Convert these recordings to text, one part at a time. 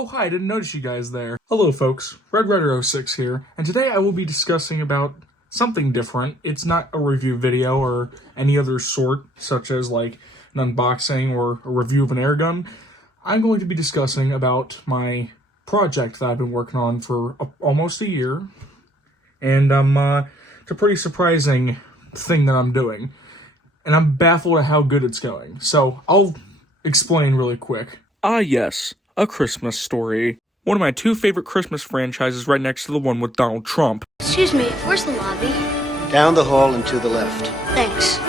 Oh hi, I didn't notice you guys there. Hello folks, Red Ryder 06 here, and today I will be discussing about something different. It's not a review video or any other sort, such as like an unboxing or a review of an air gun. I'm going to be discussing about my project that I've been working on for almost a year, and it's a pretty surprising thing that I'm doing, and I'm baffled at how good it's going. So I'll explain really quick. Yes. A Christmas Story. One of my two favorite Christmas franchises right next to the one with Donald Trump. Excuse me, where's the lobby? Down the hall and to the left. Thanks.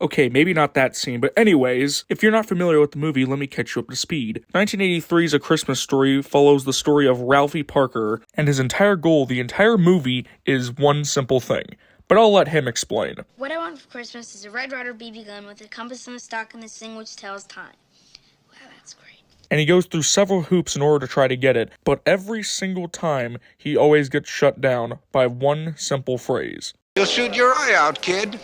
Okay, maybe not that scene, but anyways, if you're not familiar with the movie, let me catch you up to speed. 1983's A Christmas Story follows the story of Ralphie Parker, and his entire goal, the entire movie, is one simple thing. But I'll let him explain. What I want for Christmas is a Red Ryder BB gun with a compass and a stock and this thing which tells time. Wow, that's great. And he goes through several hoops in order to try to get it, but every single time, he always gets shut down by one simple phrase. You'll shoot your eye out, kid.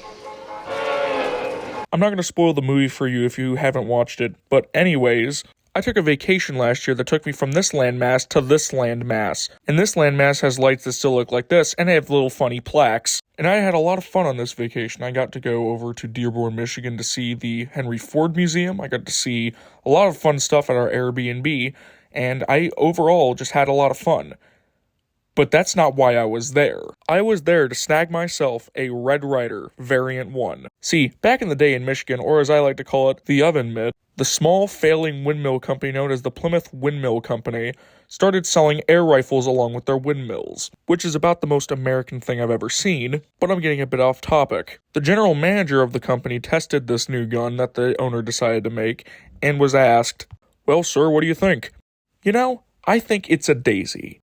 I'm not going to spoil the movie for you if you haven't watched it, but anyways, I took a vacation last year that took me from this landmass to this landmass. And this landmass has lights that still look like this, and they have little funny plaques. And I had a lot of fun on this vacation. I got to go over to Dearborn, Michigan to see the Henry Ford Museum. I got to see a lot of fun stuff at our Airbnb, and I overall just had a lot of fun. But that's not why I was there. I was there to snag myself a Red Ryder Variant 1. See, back in the day in Michigan, or as I like to call it, the oven mitt, the small failing windmill company known as the Plymouth Windmill Company started selling air rifles along with their windmills, which is about the most American thing I've ever seen, but I'm getting a bit off topic. The general manager of the company tested this new gun that the owner decided to make, and was asked, "Well, sir, what do you think?" "You know, I think it's a daisy."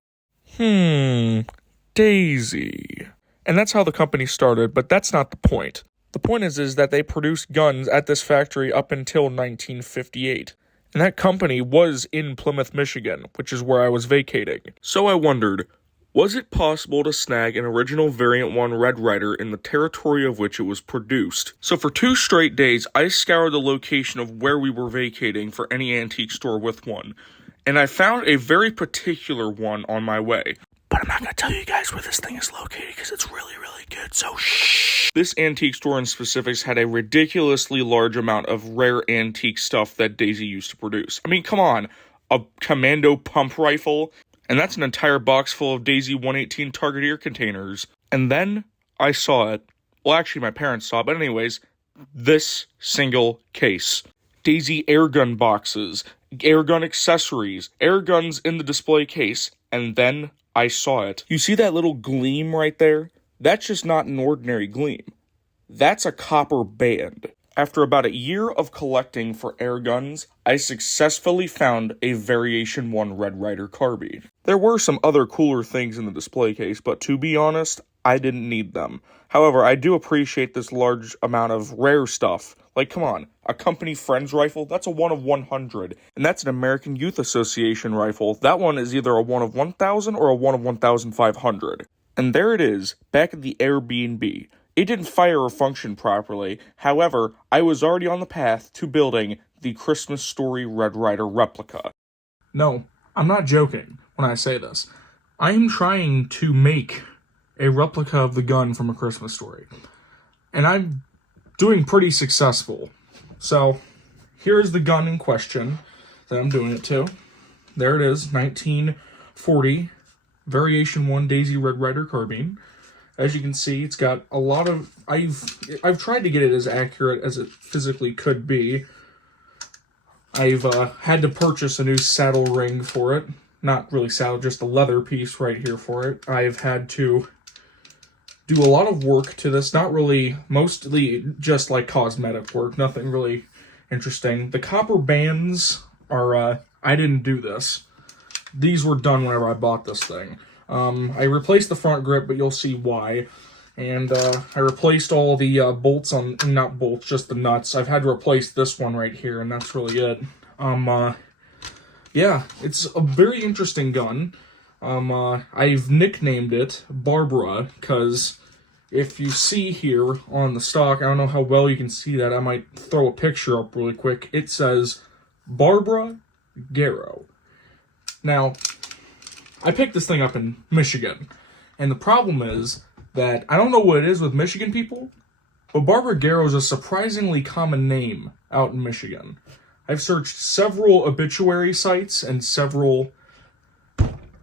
Daisy. And that's how the company started, but that's not the point. The point is that they produced guns at this factory up until 1958. And that company was in Plymouth, Michigan, which is where I was vacating. So I wondered, was it possible to snag an original Variant 1 Red Ryder in the territory of which it was produced? So for 2 straight days, I scoured the location of where we were vacating for any antique store with one. And I found a very particular one on my way. But I'm not going to tell you guys where this thing is located because it's really, really good, so shh. This antique store in specifics had a ridiculously large amount of rare antique stuff that Daisy used to produce. I mean, come on, a commando pump rifle, and that's an entire box full of Daisy 118 target ear containers. And then I saw it. Well, actually, my parents saw it, but anyways, this single case. Daisy airgun boxes, airgun accessories, air guns in the display case, and then I saw it. You see that little gleam right there? That's just not an ordinary gleam. That's a copper band. After about a year of collecting for air guns, I successfully found a Variation 1 Red Ryder carbine. There were some other cooler things in the display case, but to be honest, I didn't need them. However, I do appreciate this large amount of rare stuff. Like, come on, a company friends rifle, that's a 1 of 100. And that's an American Youth Association rifle. That one is either a 1 of 1,000 or a 1 of 1,500. And there it is, back at the Airbnb. It didn't fire or function properly. However, I was already on the path to building the Christmas Story Red Ryder replica. No, I'm not joking when I say this. I am trying to make a replica of the gun from A Christmas Story. And I'm doing pretty successful. So, here's the gun in question that I'm doing it to. There it is, 1940 Variation 1 Daisy Red Ryder carbine. As you can see, it's got a lot of... I've tried to get it as accurate as it physically could be. I've had to purchase a new saddle ring for it. Not really saddle, just a leather piece right here for it. I've had to do a lot of work to this. Not really, mostly just like cosmetic work. Nothing really interesting. The copper bands are... I didn't do this. These were done whenever I bought this thing. I replaced the front grip, but you'll see why. And I replaced all the bolts on, not bolts, just the nuts. I've had to replace this one right here, and that's really it. Yeah, it's a very interesting gun. I've nicknamed it Barbara, because if you see here on the stock, I don't know how well you can see that, I might throw a picture up really quick. It says, Barbara Garrow. Now, I picked this thing up in Michigan, and the problem is that I don't know what it is with Michigan people, but Barber Garrow is a surprisingly common name out in Michigan. I've searched several obituary sites and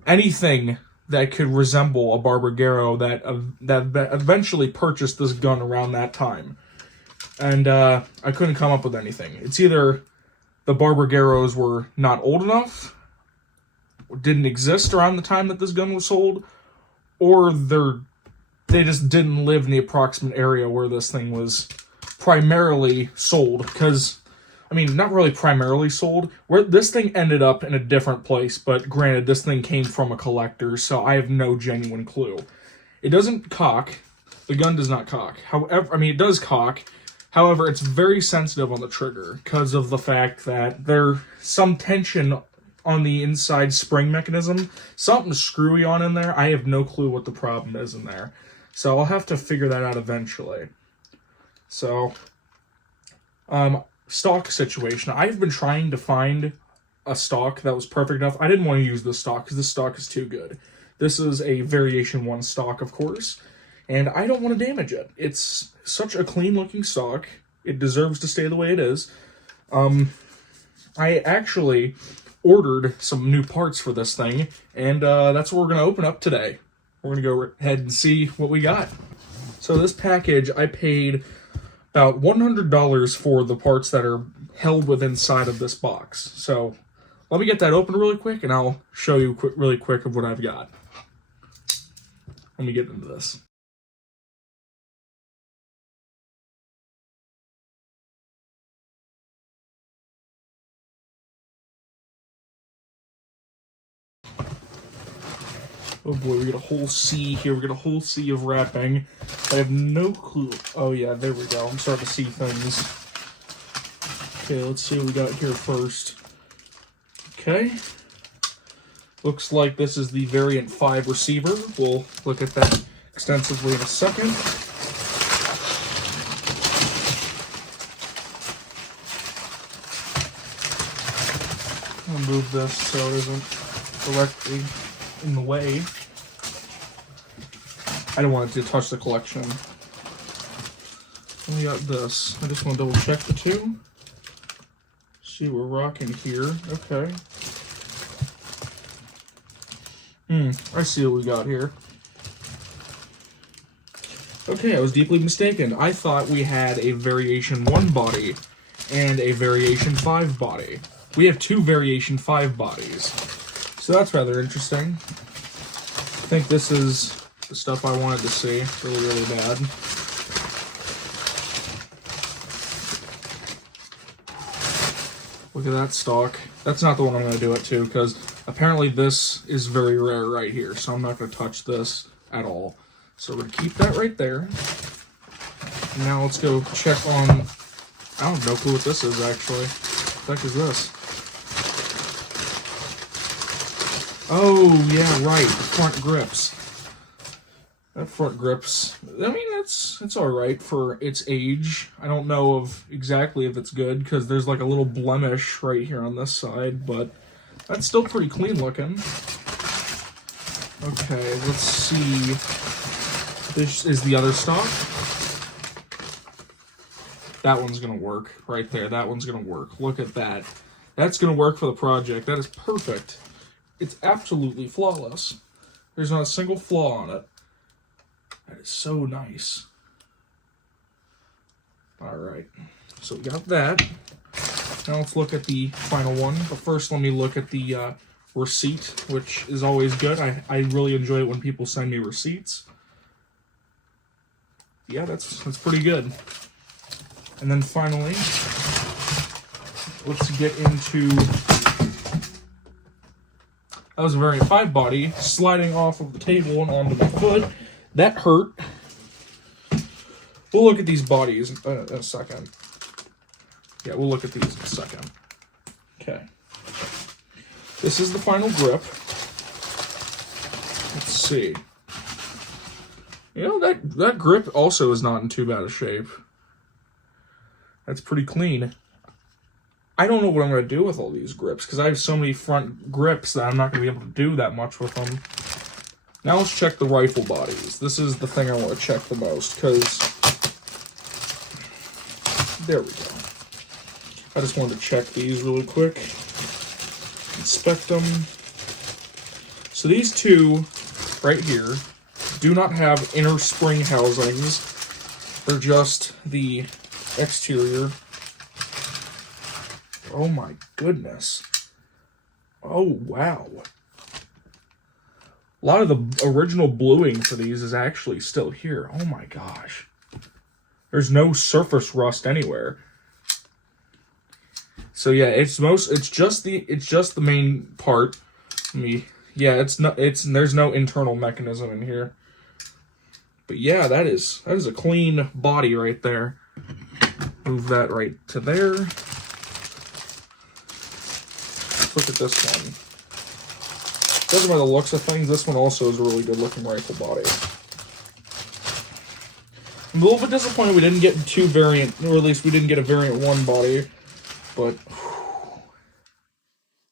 anything that could resemble a Barber Garrow that eventually purchased this gun around that time. And I couldn't come up with anything. It's either the Barber Garrows were not old enough, or didn't exist around the time that this gun was sold, or they just didn't live in the approximate area where this thing was primarily sold. Because, I mean, not really primarily sold. Where this thing ended up in a different place, but granted, this thing came from a collector, so I have no genuine clue. It doesn't cock. The gun does not cock. However, I mean, it does cock. However, it's very sensitive on the trigger because of the fact that there's some tension on the inside spring mechanism. Something screwy on in there. I have no clue what the problem is in there. So I'll have to figure that out eventually. So, stock situation. I've been trying to find a stock that was perfect enough. I didn't want to use this stock because this stock is too good. This is a Variation 1 stock, of course, and I don't want to damage it. It's such a clean-looking stock. It deserves to stay the way it is. I actually ordered some new parts for this thing, and that's what we're going to open up today. We're going to go ahead and see what we got. So this package, I paid about $100 for the parts that are held within inside of this box. So let me get that open really quick, and I'll show you really quick of what I've got. Let me get into this. Oh boy, we got a whole sea here. We got a whole sea of wrapping. I have no clue. Oh yeah, there we go. I'm starting to see things. Okay, let's see what we got here first. Okay. Looks like this is the Variant 5 receiver. We'll look at that extensively in a second. I'll move this so it isn't directly in the way. I don't want it to touch the collection. We got this. I just want to double check the two. See what we're rocking here. Okay. I see what we got here. Okay, I was deeply mistaken. I thought we had a Variation 1 body and a Variation 5 body. We have two Variation 5 bodies. So that's rather interesting. I think this is the stuff I wanted to see really, really bad. Look at that stock. That's not the one I'm going to do it to, because apparently this is very rare right here, so I'm not going to touch this at all. So we're going to keep that right there. And now let's go check on... I don't know what this is, actually. What the heck is this? Oh, yeah, right. The front grips. That front grips, I mean, it's alright for its age. I don't know exactly if it's good, because there's like a little blemish right here on this side, but that's still pretty clean looking. Okay, let's see. This is the other stock. That one's gonna work right there. That one's gonna work. Look at that. That's gonna work for the project. That is perfect. It's absolutely flawless. There's not a single flaw on it. That is so nice. Alright, so we got that. Now let's look at the final one. But first, let me look at the receipt, which is always good. I really enjoy it when people send me receipts. Yeah, that's pretty good. And then finally, let's get into... That was a Variant 5 body sliding off of the table and onto my foot. That hurt. We'll look at these bodies in a second. Yeah, we'll look at these in a second. Okay. This is the final grip. Let's see. You know, that grip also is not in too bad a shape. That's pretty clean. I don't know what I'm going to do with all these grips, because I have so many front grips that I'm not going to be able to do that much with them. Now let's check the rifle bodies. This is the thing I want to check the most, because... There we go. I just wanted to check these really quick. Inspect them. So these two, right here, do not have inner spring housings. They're just the exterior. Oh my goodness. Oh wow. A lot of the original bluing for these is actually still here. Oh my gosh. There's no surface rust anywhere. So yeah, it's just the main part. There's no internal mechanism in here. But yeah, that is a clean body right there. Move that right to there. Look at this one. Judging by the looks of things, this one also is a really good looking rifle body. I'm a little bit disappointed we didn't get two variant, or at least we didn't get a variant 1 body, but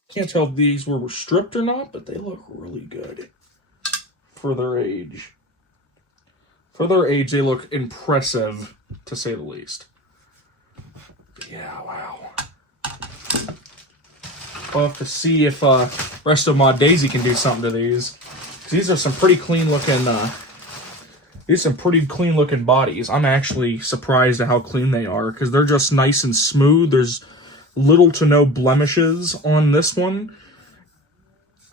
can't tell if these were stripped or not, but they look really good for their age. For their age, they look impressive, to say the least. Yeah, wow. I'll have to see if rest of Mod Daisy can do something to these. 'Cause these are some pretty clean looking. These are some pretty clean looking bodies. I'm actually surprised at how clean they are, because they're just nice and smooth. There's little to no blemishes on this one.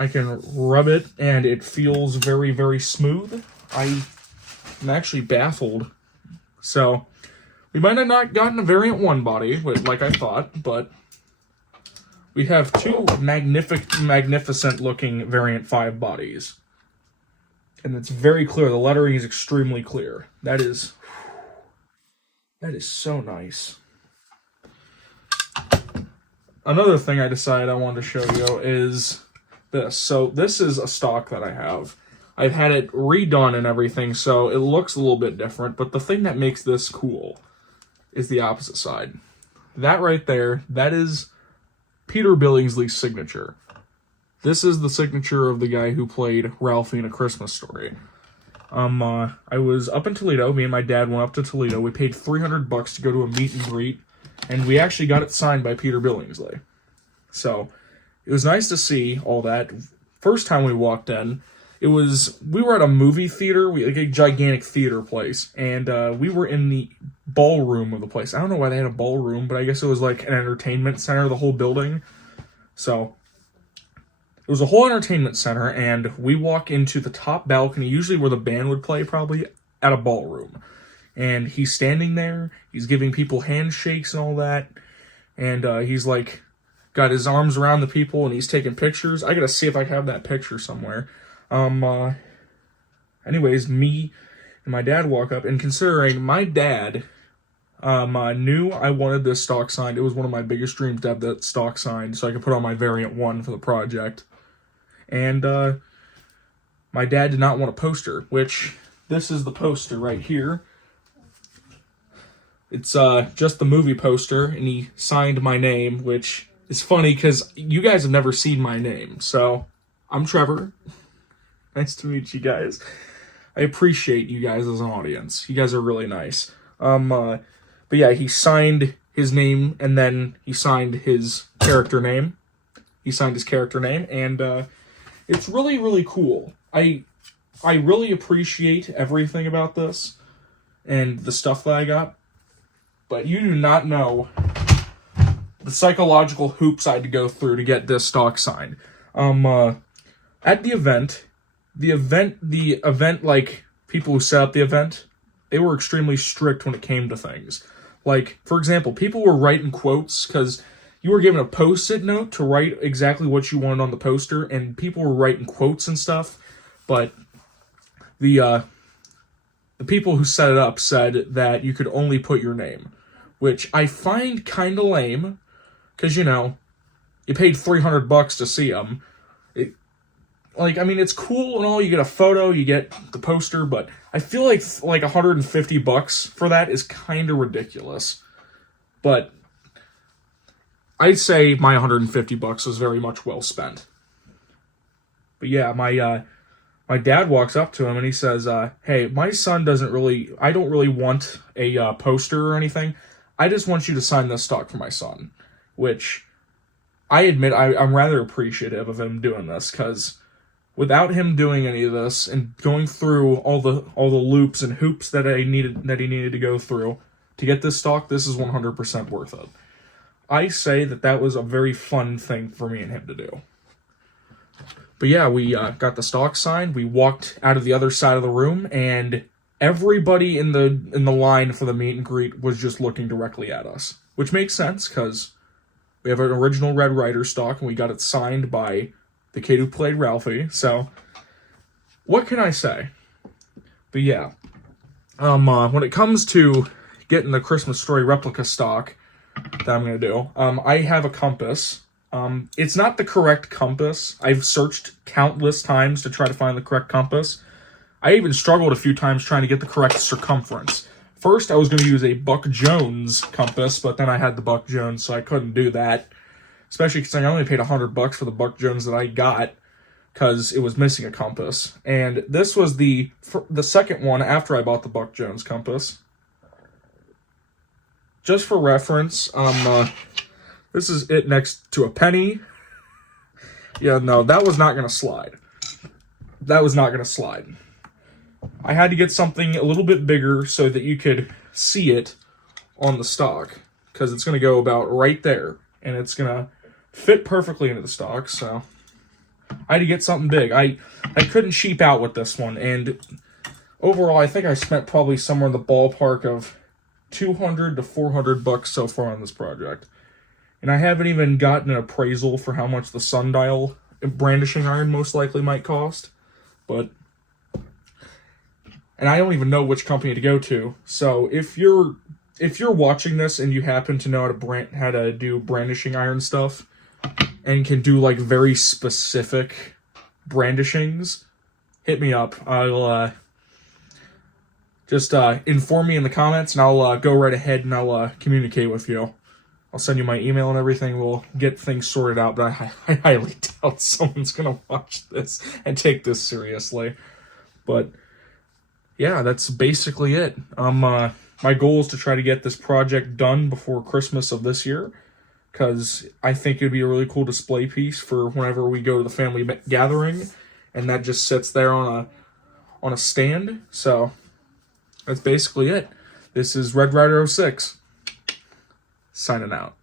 I can rub it and it feels very, very smooth. I'm actually baffled. So we might have not gotten a variant 1 body, like I thought, but we have two magnificent looking variant 5 bodies. And it's very clear. The lettering is extremely clear. That is so nice. Another thing I decided I wanted to show you is this. So this is a stock that I have. I've had it redone and everything, so it looks a little bit different. But the thing that makes this cool is the opposite side. That right there, that is Peter Billingsley's signature. This is the signature of the guy who played Ralphie in A Christmas Story. I was up in Toledo. Me and my dad went up to Toledo. We paid $300 to go to a meet and greet, and we actually got it signed by Peter Billingsley. So it was nice to see all that. First time we walked in, we were at a movie theater, like a gigantic theater place, and we were in the ballroom of the place. I don't know why they had a ballroom, but I guess it was like an entertainment center, the whole building. So it was a whole entertainment center, and we walk into the top balcony, usually where the band would play, probably, at a ballroom. And he's standing there, he's giving people handshakes and all that, and he's like, got his arms around the people, and he's taking pictures. I gotta see if I have that picture somewhere. Anyways, me and my dad walk up, and considering my dad knew I wanted this stock signed, it was one of my biggest dreams to have that stock signed, so I could put on my variant 1 for the project. And my dad did not want a poster, which this is the poster right here. It's just the movie poster, and he signed my name, which is funny because you guys have never seen my name. So I'm Trevor. Nice to meet you guys. I appreciate you guys as an audience. You guys are really nice. But yeah, he signed his name, and then he signed his character name. And it's really, really cool. I really appreciate everything about this and the stuff that I got, but you do not know the psychological hoops I had to go through to get this stock signed. At the event, like, people who set up the event, they were extremely strict when it came to things. Like, for example, people were writing quotes, because you were given a post-it note to write exactly what you wanted on the poster, and people were writing quotes and stuff, but the people who set it up said that you could only put your name, which I find kind of lame, because, you know, you paid $300 to see them. It's cool and all, you get a photo, you get the poster, but I feel like $150 for that is kind of ridiculous. But I'd say my $150 was very much well spent. But yeah, my dad walks up to him and he says, hey, my son I don't really want a poster or anything. I just want you to sign this stock for my son. Which, I admit, I'm rather appreciative of him doing this, because without him doing any of this and going through all the loops and hoops that he needed to go through to get this stock, this is 100% worth it. I say that was a very fun thing for me and him to do. But yeah, we got the stock signed. We walked out of the other side of the room, and everybody in the line for the meet and greet was just looking directly at us, which makes sense because we have an original Red Ryder stock, and we got it signed by the kid who played Ralphie. So, what can I say? But yeah, when it comes to getting the Christmas Story replica stock that I'm going to do, I have a compass. It's not the correct compass. I've searched countless times to try to find the correct compass. I even struggled a few times trying to get the correct circumference. First, I was going to use a Buck Jones compass, but then I had the Buck Jones, so I couldn't do that. Especially because I only paid $100 for the Buck Jones that I got, because it was missing a compass. And this was the second one after I bought the Buck Jones compass. Just for reference, this is it next to a penny. Yeah, no, that was not going to slide. That was not going to slide. I had to get something a little bit bigger so that you could see it on the stock, because it's going to go about right there, and it's going to fit perfectly into the stock, so I had to get something big. I couldn't cheap out with this one, and overall, I think I spent probably somewhere in the ballpark of $200 to $400 so far on this project. And I haven't even gotten an appraisal for how much the sundial brandishing iron most likely might cost. And I don't even know which company to go to. So if you're watching this and you happen to know how to do brandishing iron stuff and can do like very specific brandishings, hit me up. I'll just inform me in the comments, and I'll go right ahead and I'll communicate with you. I'll send you my email and everything. We'll get things sorted out, but I highly doubt someone's going to watch this and take this seriously. But yeah, that's basically it. My goal is to try to get this project done before Christmas of this year, because I think it would be a really cool display piece for whenever we go to the family gathering, and that just sits there on a stand. So that's basically it. This is Red Ryder 06. Signing out.